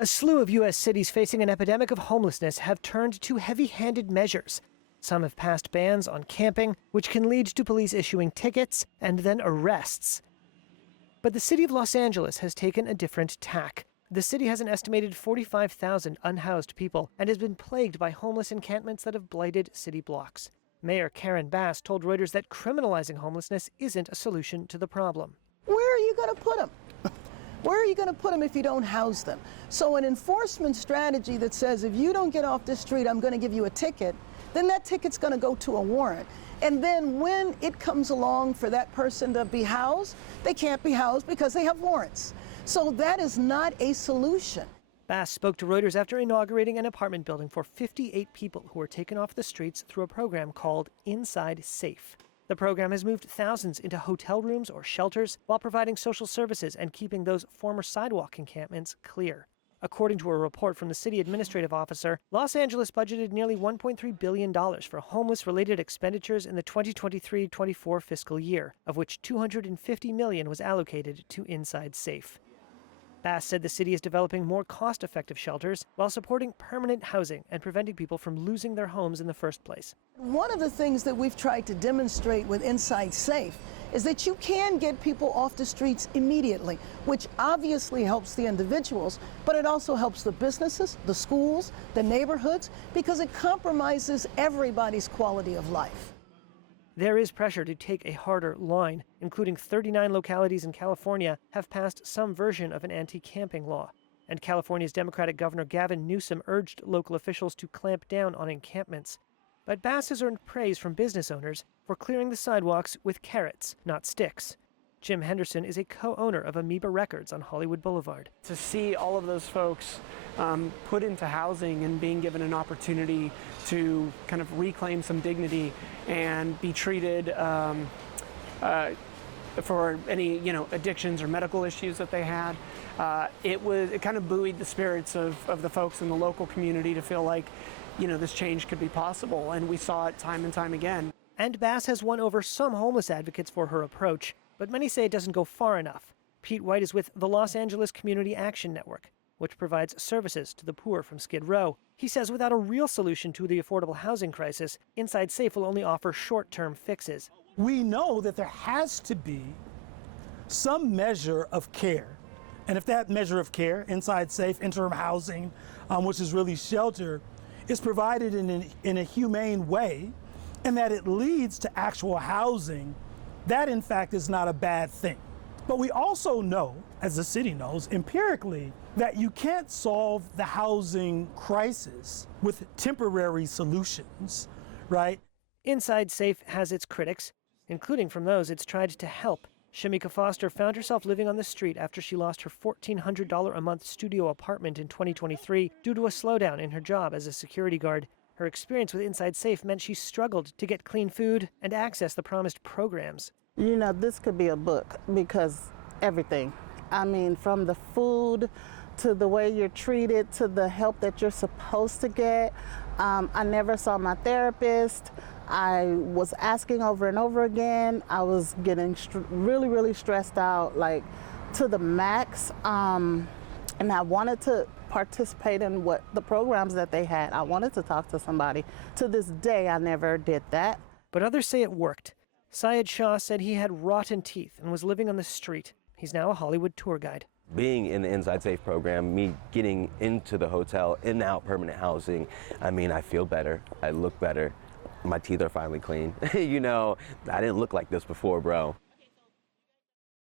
A slew of U.S. cities facing an epidemic of homelessness have turned to heavy-handed measures. Some have passed bans on camping, which can lead to police issuing tickets and then arrests. But the city of Los Angeles has taken a different tack. The city has an estimated 45,000 unhoused people and has been plagued by homeless encampments that have blighted city blocks. Mayor Karen Bass told Reuters that criminalizing homelessness isn't a solution to the problem. Where are you going to put them? Where are you going to put them if you don't house them? So an enforcement strategy that says if you don't get off this street, I'm going to give you a ticket, then that ticket's going to go to a warrant. And then when it comes along for that person to be housed, they can't be housed because they have warrants. So that is not a solution. Bass spoke to Reuters after inaugurating an apartment building for 58 people who were taken off the streets through a program called Inside Safe. The program has moved thousands into hotel rooms or shelters while providing social services and keeping those former sidewalk encampments clear. According to a report from the city administrative officer, Los Angeles budgeted nearly $1.3 billion for homeless-related expenditures in the 2023-24 fiscal year, of which $250 million was allocated to Inside Safe. Bass said the city is developing more cost-effective shelters while supporting permanent housing and preventing people from losing their homes in the first place. One of the things that we've tried to demonstrate with Inside Safe is that you can get people off the streets immediately, which obviously helps the individuals, but it also helps the businesses, the schools, the neighborhoods, because it compromises everybody's quality of life. There is pressure to take a harder line, including 39 localities in California have passed some version of an anti-camping law. And California's Democratic Governor Gavin Newsom urged local officials to clamp down on encampments. But Bass has earned praise from business owners for clearing the sidewalks with carrots, not sticks. Jim Henderson is a co-owner of Amoeba Records on Hollywood Boulevard. To see all of those folks put into housing and being given an opportunity to kind of reclaim some dignity and be treated for any addictions or medical issues that they had, it kind of buoyed the spirits of the folks in the local community to feel like this change could be possible, and we saw it time and time again. And Bass has won over some homeless advocates for her approach, but many say it doesn't go far enough. Pete White is with the Los Angeles Community Action Network, which provides services to the poor from Skid Row. He says without a real solution to the affordable housing crisis, Inside Safe will only offer short-term fixes. We know that there has to be some measure of care. And if that measure of care, Inside Safe, interim housing, which is really shelter, is provided in a humane way, and that it leads to actual housing, that in fact is not a bad thing. But we also know, as the city knows empirically, that you can't solve the housing crisis with temporary solutions, right? Inside Safe has its critics, including from those it's tried to help. Shamika Foster found herself living on the street after she lost her $1,400 a month studio apartment in 2023 due to a slowdown in her job as a security guard. Her experience with Inside Safe meant she struggled to get clean food and access the promised programs. This could be a book, because everything. I mean, from the food to the way you're treated to the help that you're supposed to get. I never saw my therapist. I was asking over and over again. I was getting really, really stressed out, like to the max. And I wanted to participate in what the programs that they had. I wanted to talk to somebody. To this day, I never did that. But others say it worked. Syed Shah said he had rotten teeth and was living on the street. He's now a Hollywood tour guide. Being in the Inside Safe program, me getting into the hotel, in and out permanent housing, I mean, I feel better, I look better, my teeth are finally clean. I didn't look like this before, bro.